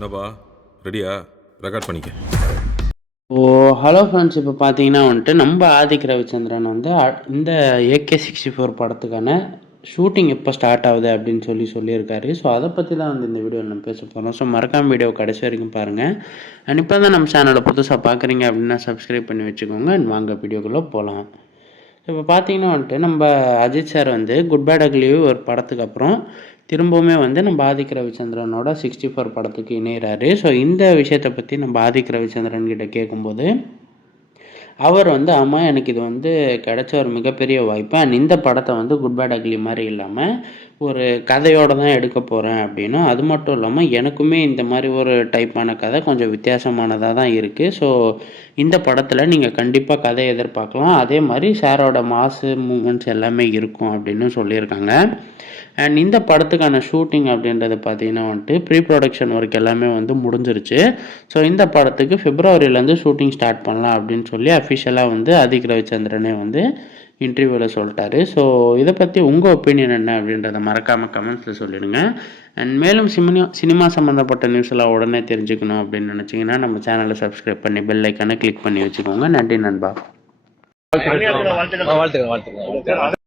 என்னப்பா ரெடியா? ரெக்கார்ட் பண்ணிக்க. ஹலோ ஃப்ரெண்ட்ஸ், இப்போ பார்த்தீங்கன்னா வந்துட்டு நம்ம ஆதிக் ரவிச்சந்திரன் வந்து இந்த AK-64 படத்துக்கான ஷூட்டிங் எப்போ ஸ்டார்ட் ஆகுது அப்படின்னு சொல்லியிருக்காரு. ஸோ அதை பற்றி தான் வந்து இந்த வீடியோவில் நம்ம பேச போகிறோம். ஸோ மறக்காம வீடியோ கடைசி வரைக்கும் பாருங்கள். அண்ட் இப்போ தான் நம்ம சேனலை புதுசாக பார்க்குறீங்க அப்படின்னா சப்ஸ்கிரைப் பண்ணி வச்சுக்கோங்க. அண்ட் வாங்க வீடியோக்குள்ளே போகலாம். இப்போ பார்த்தீங்கன்னா வந்துட்டு நம்ம அஜித் சார் வந்து குட் பேட் அக்லி ஒரு படத்துக்கு அப்புறம் திரும்பவுமே வந்து நம்ம ஆதிக் ரவிச்சந்திரனோட 64 படத்துக்கு இணைகிறாரு. ஸோ இந்த விஷயத்தை பற்றி நம்ம ஆதிக் ரவிச்சந்திரன் கிட்ட கேட்கும்போது அவர் வந்து ஆமாம், எனக்கு இது வந்து கிடைச்ச ஒரு மிகப்பெரிய வாய்ப்பு. அண்ட் இந்த படத்தை வந்து குட் பேட் அக்லி மாதிரி இல்லாமல் ஒரு கதையோடு தான் எடுக்க போகிறேன் அப்படின்னா, அது மட்டும் இல்லாமல் எனக்குமே இந்த மாதிரி ஒரு டைப்பான கதை கொஞ்சம் வித்தியாசமானதாக தான் இருக்குது. ஸோ இந்த படத்தில் நீங்கள் கண்டிப்பாக கதை எதிர்பார்க்கலாம். அதே மாதிரி சாரோட மாசு மூமெண்ட்ஸ் எல்லாமே இருக்கும் அப்படின்னு சொல்லியிருக்காங்க. அண்ட் இந்த படத்துக்கான ஷூட்டிங் அப்படின்றது பார்த்தீங்கன்னா வந்துட்டு ப்ரீ ப்ரொடக்ஷன் ஒர்க் எல்லாமே வந்து முடிஞ்சிருச்சு. ஸோ இந்த படத்துக்கு பிப்ரவரியிலேருந்து ஷூட்டிங் ஸ்டார்ட் பண்ணலாம் அப்படின்னு சொல்லி அஃபிஷியலாக வந்து ஆதிக் ரவிச்சந்திரனே வந்து இன்டர்வியூவில் சொல்லிட்டாரு. ஸோ இதை பற்றி உங்கள் ஒப்பீனியன் என்ன அப்படின்றத மறக்காமல் கமெண்ட்ஸில் சொல்லிடுங்க. அண்ட் மேலும் சினிமா சம்மந்தப்பட்ட நியூஸ் எல்லாம் உடனே தெரிஞ்சுக்கணும் அப்படின்னு நினச்சிங்கன்னா நம்ம சேனலை சப்ஸ்கிரைப் பண்ணி பெல் ஐக்கானை கிளிக் பண்ணி வச்சுக்கோங்க. நன்றி நண்பா. வாழ்த்துக்கள்.